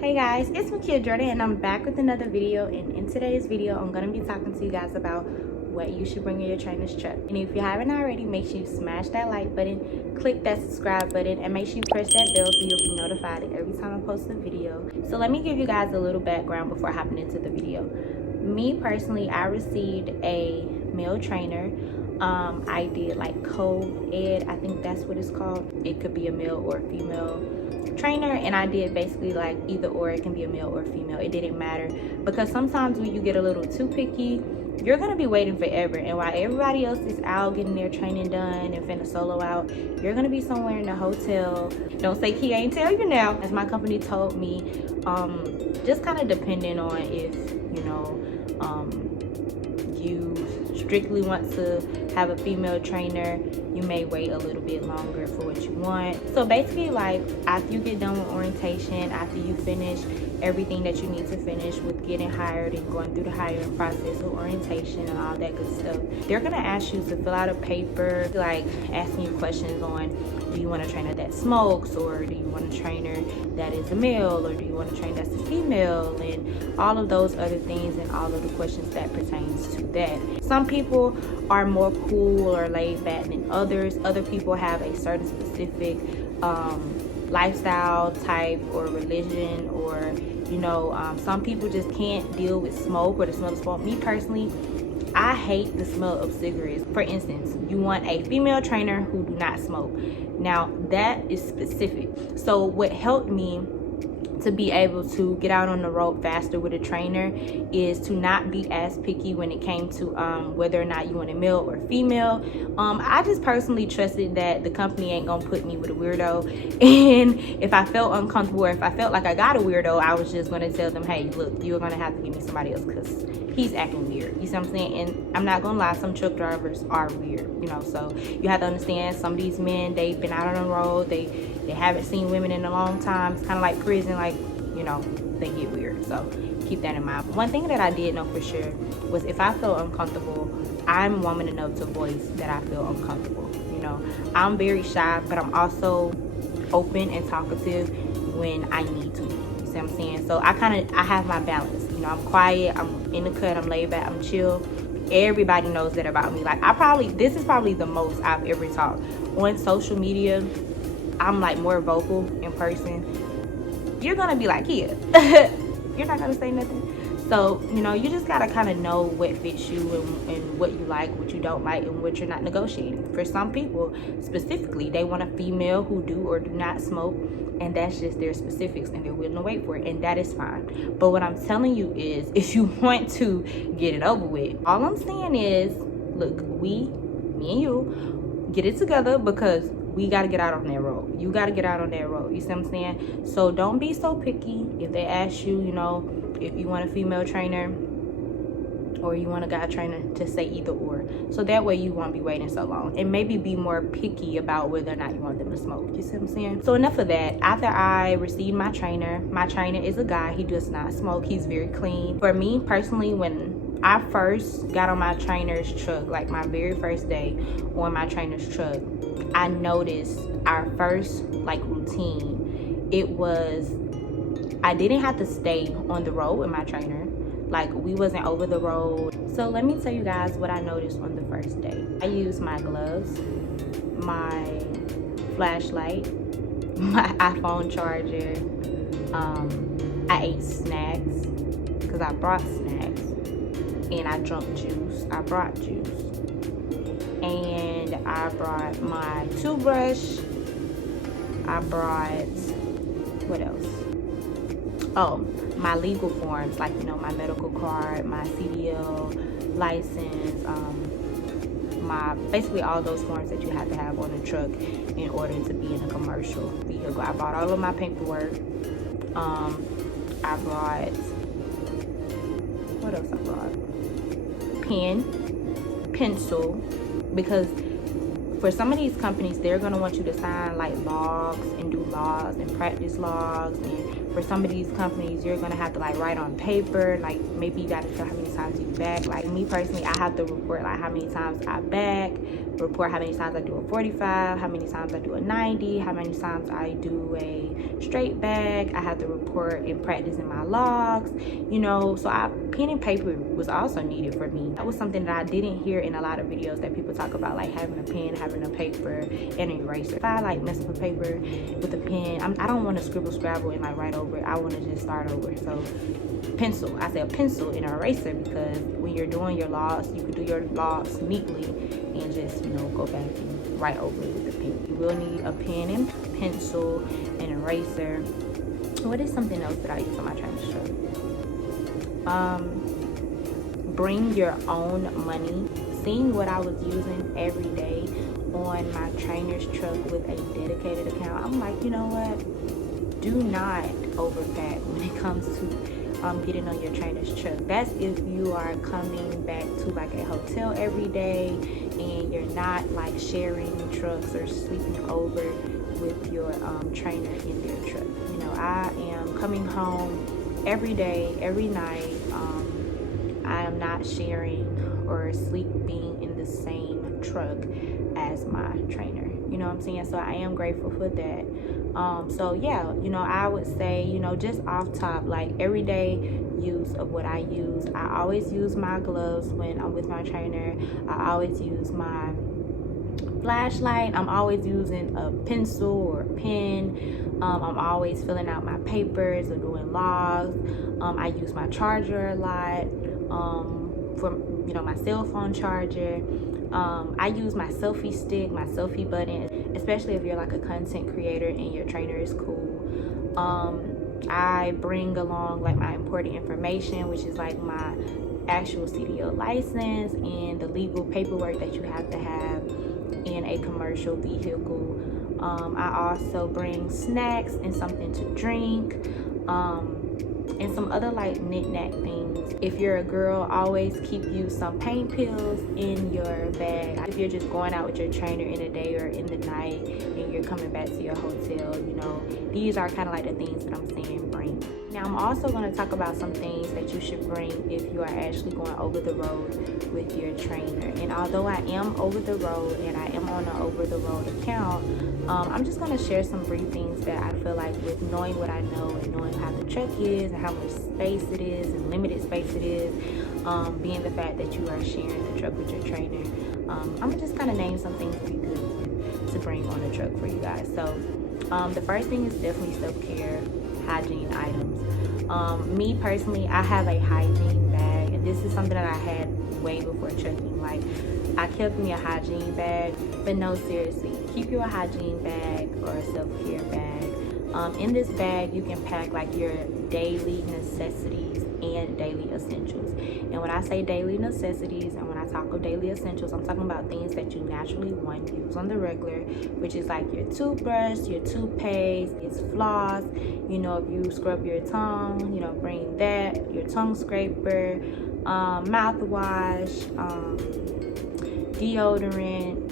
Hey guys, it's 𝐌'𝐤𝐤𝐚𝐡 and I'm back with another video, and in today's video I'm going to be talking to you guys about what you should bring in your trainer's truck. And if you haven't already, make sure you smash that like button, click that subscribe button, and make sure you press that bell so you'll be notified every time I post a video. So let me give you guys a little background before hopping into the video. Me personally, I received a male trainer. I did like co-ed, I think that's what it's called. It could be a male or a female trainer, and I did basically like either or. It can be a male or female, it didn't matter, because sometimes when you get a little too picky, you're gonna be waiting forever, and while everybody else is out getting their training done and finna solo out, you're gonna be somewhere in the hotel. Don't say he ain't tell you now, as my company told me. Just kind of depending on if you strictly want to have a female trainer, you may wait a little bit longer for what you want. So basically, like, after you get done with orientation, after you finish everything that you need to finish with getting hired and going through the hiring process of orientation and all that good stuff, they're gonna ask you to fill out a paper, like asking you questions on, do you want a trainer that smokes, or do you want a trainer that is a male, or do you want a trainer that's a female, and all of those other things, and all of the questions that pertains to that. Some people are more cool or laid back than others. Other people have a certain specific lifestyle type or religion, or some people just can't deal with smoke or the smell of smoke. Me personally, I hate the smell of cigarettes. For instance, you want a female trainer who do not smoke. Now that is specific. So what helped me to be able to get out on the road faster with a trainer is to not be as picky when it came to whether or not you want a male or female. I just personally trusted that the company ain't gonna put me with a weirdo, and if I felt uncomfortable or if I felt like I got a weirdo, I was just gonna tell them, hey, look, you're gonna have to give me somebody else because he's acting weird. You see what I'm saying? And I'm not gonna lie, some truck drivers are weird, so you have to understand, some of these men, they've been out on the road, they haven't seen women in a long time. It's kind of like prison, like, they get weird. So keep that in mind. One thing that I did know for sure was if I felt uncomfortable, I'm woman enough to voice that I feel uncomfortable. I'm very shy, but I'm also open and talkative when I need to. You see what I'm saying? So I have my balance. I'm quiet, I'm in the cut, I'm laid back, I'm chill. Everybody knows that about me. Like, this is probably the most I've ever talked on social media. I'm like more vocal in person. You're gonna be like, here. You're not gonna say nothing. So you just gotta kind of know what fits you and what you like, what you don't like, and what you're not negotiating. For some people specifically, they want a female who do or do not smoke, and that's just their specifics, and they're willing to wait for it, and that is fine. But what I'm telling you is, if you want to get it over with, all I'm saying is, look, me and you, get it together, because we got to get out on that road. You got to get out on that road. You see what I'm saying? So don't be so picky. If they ask you, if you want a female trainer or you want a guy trainer, to say either or. So that way you won't be waiting so long. And maybe be more picky about whether or not you want them to smoke. You see what I'm saying? So enough of that. After I received my trainer is a guy. He does not smoke. He's very clean. For me personally, when I first got on my trainer's truck, like my very first day on my trainer's truck, I noticed our first routine, it was, I didn't have to stay on the road with my trainer. Like, we wasn't over the road. So let me tell you guys what I noticed on the first day. I used my gloves, my flashlight, my iPhone charger. I ate snacks because I brought snacks, and I drank juice. I brought juice. And I brought my toothbrush. I brought, what else? Oh, my legal forms, like, my medical card, my CDL license, basically all those forms that you have to have on a truck in order to be in a commercial vehicle. I brought all of my paperwork. I brought, what else I brought? Pen, pencil, because for some of these companies, they're going to want you to sign like logs and do logs and practice logs and For some of these companies, you're gonna have to like write on paper, like maybe you gotta show how many times you back. Like me personally, I have to report like how many times I back, report how many times I do a 45, how many times I do a 90, how many times I do a straight back. I have to report and practice in my logs, you know. So pen and paper was also needed for me. That was something that I didn't hear in a lot of videos that people talk about, like having a pen, having a paper, and an eraser. If I like mess up a paper with a pen, I don't want to scribble scrabble and like write over it. I want to just start over. So pencil, I say a pencil and an eraser, because when you're doing your logs, you can do your logs neatly and just, you know, go back and write over it with the pen. You will need a pen and pencil and eraser. What is something else that I use on my trainer's truck? Bring your own money. Seeing what I was using every day on my trainer's truck with a dedicated account, I'm like, you know what? Do not overpack when it comes to getting on your trainer's truck. That's if you are coming back to like a hotel every day and you're not like sharing trucks or sleeping over with your trainer in their truck. You know, I am coming home every day, every night. I am not sharing or sleeping in the same truck as my trainer. You know what I'm saying? So I am grateful for that. So yeah, you know, I would say, you know, just off top, like everyday use of what I use. I always use my gloves when I'm with my trainer. I always use my flashlight. I'm always using a pencil or a pen. I'm always filling out my papers or doing logs. I use my charger a lot, for, you know, my cell phone charger. I use my selfie stick, my selfie button, especially if you're like a content creator and your trainer is cool. I bring along like my important information, which is like my actual CDL license and the legal paperwork that you have to have in a commercial vehicle. I also bring snacks and something to drink, and some other like knick-knack things. If you're a girl, always keep you some pain pills in your bag. If you're just going out with your trainer in the day or in the night and you're coming back to your hotel, you know, these are kind of like the things that I'm saying bring. Now I'm also going to talk about some things that you should bring if you are actually going over the road with your trainer. And although I am over the road and I am on an over the road account, I'm just going to share some brief things that I feel like, with knowing what I know and knowing how the truck is and how much space it is and limited space it is, being the fact that you are sharing the truck with your trainer, I'm gonna just kind of name some things that you good to bring on the truck for you guys. So the first thing is definitely self-care, hygiene items. Me personally, I have a hygiene bag, and this is something that I had way before trucking. Like, I kept me a hygiene bag, but no, seriously, keep you a hygiene bag or a self-care bag. In this bag, you can pack like your daily necessities and daily essentials. And when I say daily necessities and when I talk of daily essentials, I'm talking about things that you naturally want to use on the regular, which is like your toothbrush, your toothpaste, it's floss. You know, if you scrub your tongue, you know, bring that, your tongue scraper, mouthwash, deodorant,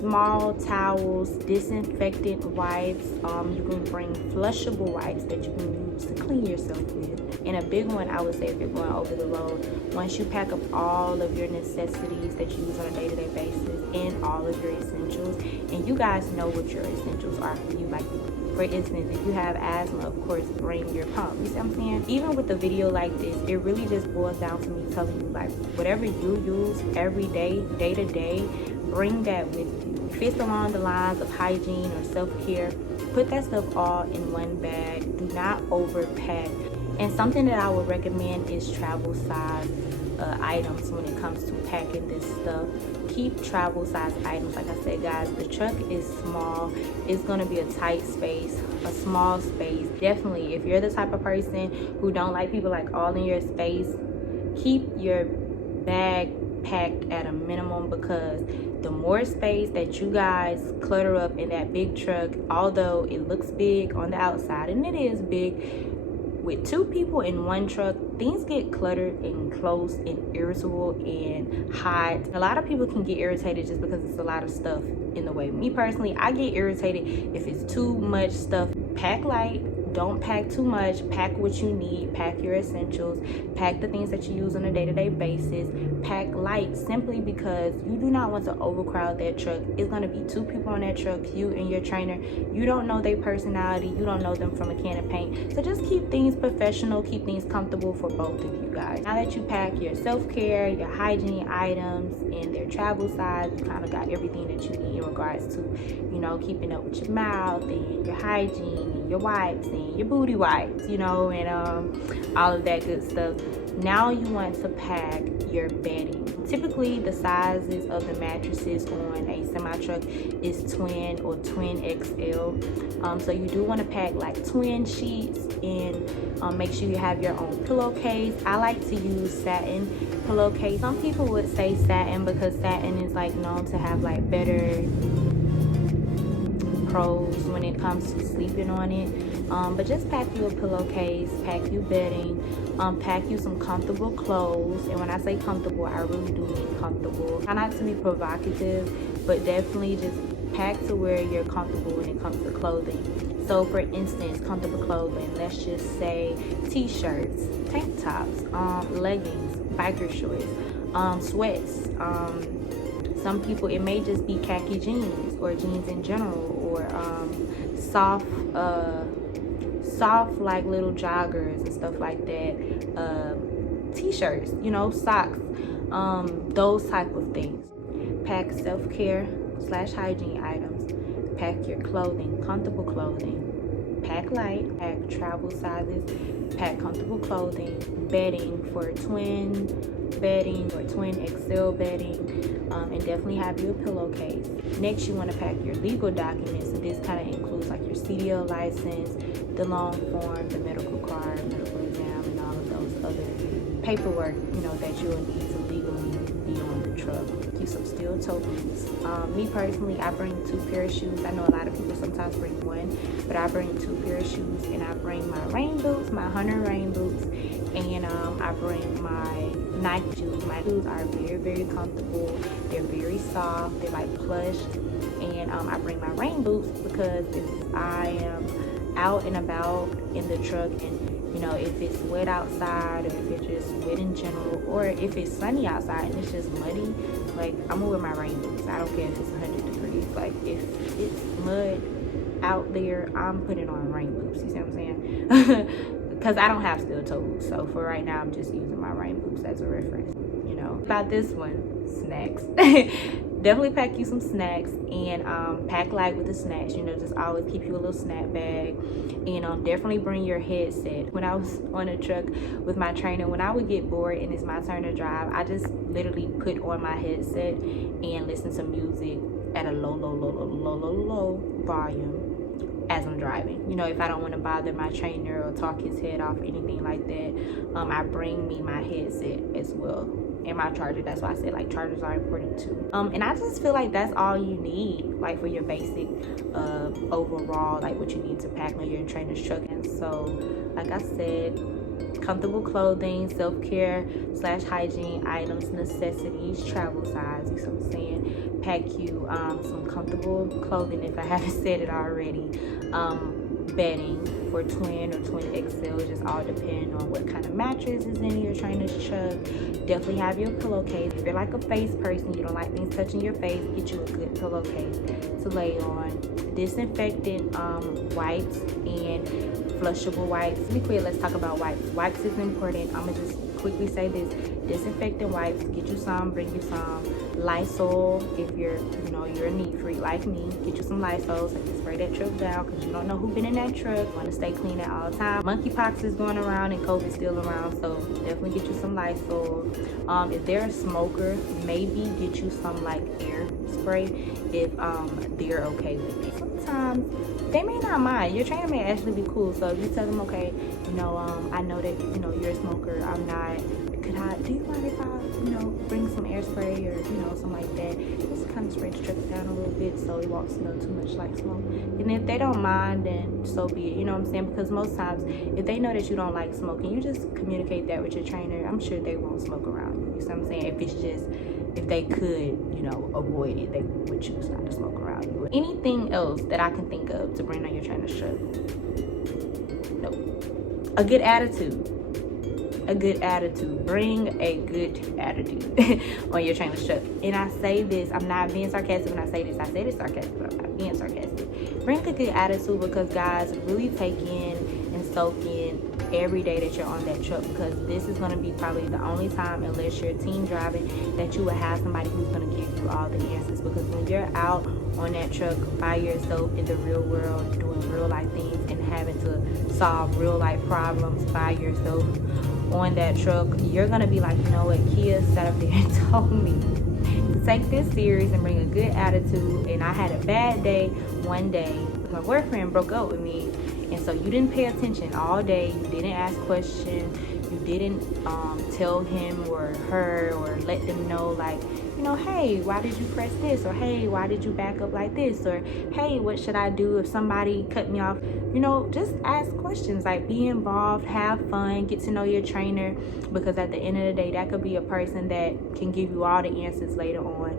small towels, disinfectant wipes. You can bring flushable wipes that you can use to clean yourself with. And a big one, I would say, if you're going over the road, once you pack up all of your necessities that you use on a day-to-day basis and all of your essentials, and you guys know what your essentials are for you. Like, for instance, if you have asthma, of course, bring your pump. You see what I'm saying? Even with a video like this, it really just boils down to me telling you, like, whatever you use every day, day to day, bring that with you. If it's along the lines of hygiene or self-care, put that stuff all in one bag. Do not overpack. And something that I would recommend is travel size items when it comes to packing this stuff. Keep travel size items. Like I said, guys, the truck is small. It's going to be a tight space, a small space. Definitely, if you're the type of person who don't like people like all in your space, keep your bag packed at a minimum, because the more space that you guys clutter up in that big truck, although it looks big on the outside, and it is big, with two people in one truck, things get cluttered and close and irritable and hot. A lot of people can get irritated just because it's a lot of stuff in the way. Me personally, I get irritated if it's too much stuff pack light. Don't pack too much. Pack what you need. Pack your essentials. Pack the things that you use on a day-to-day basis. Pack light, simply because you do not want to overcrowd that truck. It's going to be 2 people on that truck, you and your trainer. You don't know their personality. You don't know them from a can of paint. So just keep things professional. Keep things comfortable for both of you guys. Now that you pack your self-care, your hygiene items, and their travel size, you kind of got everything that you need in regards to, you know, keeping up with your mouth and your hygiene and your wipes and your booty wipes, you know, and all of that good stuff. Now you want to pack your bedding. Typically the sizes of the mattresses on a semi-truck is twin or twin XL. So you do want to pack like twin sheets, and make sure you have your own pillowcase. I like to use satin pillowcase. Some people would say satin because satin is like known to have like better pros when it comes to sleeping on it. But just pack you a pillowcase, pack you bedding, pack you some comfortable clothes. And when I say comfortable, I really do mean comfortable. Try not to be provocative, but definitely just pack to where you're comfortable when it comes to clothing. So for instance, comfortable clothing, let's just say t-shirts, tank tops, leggings, biker shorts, sweats. Some people, it may just be khaki jeans or jeans in general, or soft like little joggers and stuff like that, t-shirts, you know, socks, those type of things. Pack self-care / hygiene items. Pack your clothing, comfortable clothing. Pack light. Pack travel sizes. Pack comfortable clothing. Bedding for twin bedding or twin XL bedding, and definitely have you a pillowcase. Next, you want to pack your legal documents, and this kind of includes like your CDL license, the long form, the medical card, medical exam, and all of those other paperwork, you know, that you will need to legally be on the truck. You some steel toe boots. Me personally, I bring 2 pair of shoes. I know a lot of people sometimes bring 1, but I bring 2 pair of shoes, and I bring my rain boots, my Hunter rain boots, and I bring my Nike shoes. My shoes are very, very comfortable. They're very soft. They're like plush. And I bring my rain boots because if I am out and about in the truck, and you know, if it's wet outside, or if it's just wet in general, or if it's sunny outside and it's just muddy, like, I'm gonna wear my rain boots. I don't care if it's 100 degrees. Like, if it's mud out there, I'm putting on rain boots. You see what I'm saying? Because I don't have steel toe boots, so for right now I'm just using my rain boots as a reference. You know, about this one, snacks. Definitely pack you some snacks, and pack light with the snacks. You know, just always keep you a little snack bag, and definitely bring your headset. When I was on a truck with my trainer, when I would get bored and it's my turn to drive, I just literally put on my headset and listen to music at a low volume as I'm driving. You know, if I don't want to bother my trainer or talk his head off, anything like that, I bring me my headset as well, and my charger. That's why I said, like, chargers are important too. And I just feel like that's all you need, like, for your basic overall, like, what you need to pack when you're in trainer's truck. And so, like I said, comfortable clothing, self-care / hygiene items, necessities, travel size, you know what I'm saying? Pack you some comfortable clothing if I haven't said it already. Bedding for twin or twin XL, just all depending on what kind of mattress is in your trainer's truck. Definitely have your pillowcase. If you're like a face person, you don't like things touching your face, get you a good pillowcase to lay on. Disinfectant wipes and flushable wipes. To be clear, let's talk about wipes. Wipes is important. I'm gonna just quickly say this: disinfectant wipes, get you some, bring you some. Lysol, if you're, you know, you're a neat freak like me, get you some Lysol so you can spray that truck down, because you don't know who's been in that truck. You want to stay clean at all times. Monkeypox is going around and COVID's still around, so definitely get you some Lysol. If they're a smoker, maybe get you some like air spray if they're okay with it. Sometimes they may not mind. Your trainer may actually be cool, so if you tell them, okay, you know, I know that, you know, you're a smoker, I'm not, do you mind if I, you know, bring some air spray or, you know, something like that, just kind of spray the truck down a little bit so it won't smell too much like smoke. And if they don't mind, then so be it, you know what I'm saying? Because most times, if they know that you don't like smoking, you just communicate that with your trainer. I'm sure they won't smoke around you, you know what I'm saying? If it's just if they could, you know, avoid it, they would choose not to smoke around you. Anything else that I can think of to bring on your trainer's truck? Nope. A good attitude. A good attitude. Bring a good attitude on your trainer's truck. And I say this, I'm not being sarcastic when I say this. I say this sarcastic, but I'm not being sarcastic. Bring a good attitude, because guys, really take in and soak in every day that you're on that truck, because this is going to be probably the only time, unless you're team driving, that you will have somebody who's going to give you all the answers. Because when you're out on that truck by yourself in the real world, doing real life things and having to solve real life problems by yourself on that truck, you're going to be like, you know what, Kia sat up there and told me to take this serious and bring a good attitude. And I had a bad day one day. My boyfriend broke up with me, and so you didn't pay attention all day. You didn't ask questions. You didn't tell him or her or let them know, like, you know, hey, why did you press this? Or hey, why did you back up like this? Or hey, what should I do if somebody cut me off? You know, just ask questions, like be involved, have fun, get to know your trainer, because at the end of the day, that could be a person that can give you all the answers later on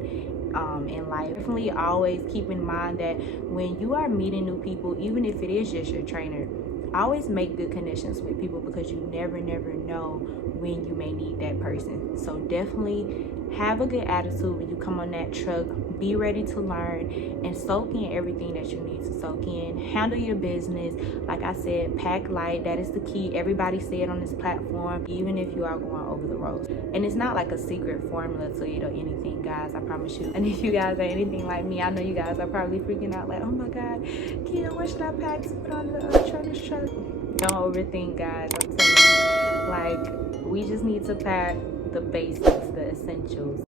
in life. Definitely always keep in mind that when you are meeting new people, even if it is just your trainer, always make good connections with people, because you never know when you may need that person. So definitely have a good attitude when you come on that truck. Be ready to learn and soak in everything that you need to soak in. Handle your business. Like I said, pack light. That is the key. Everybody said on this platform, even if you are going over the road. And it's not like a secret formula to it or anything, guys, I promise you. And if you guys are anything like me, I know you guys are probably freaking out like, oh my God, Kia, what should I pack to put on the trainer's truck? Don't overthink, guys. I'm telling you, like, we just need to pack the basics, the essentials.